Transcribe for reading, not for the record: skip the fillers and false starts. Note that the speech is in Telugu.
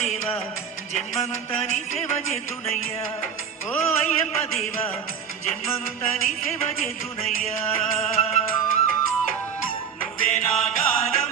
దేవా జన్మంతా నీ సేవ చేతునయ్యా ఓ అయ్యప్ప దేవా జన్మంతా నీ సేవ చేతునయ్యా నువ్వే నా గానం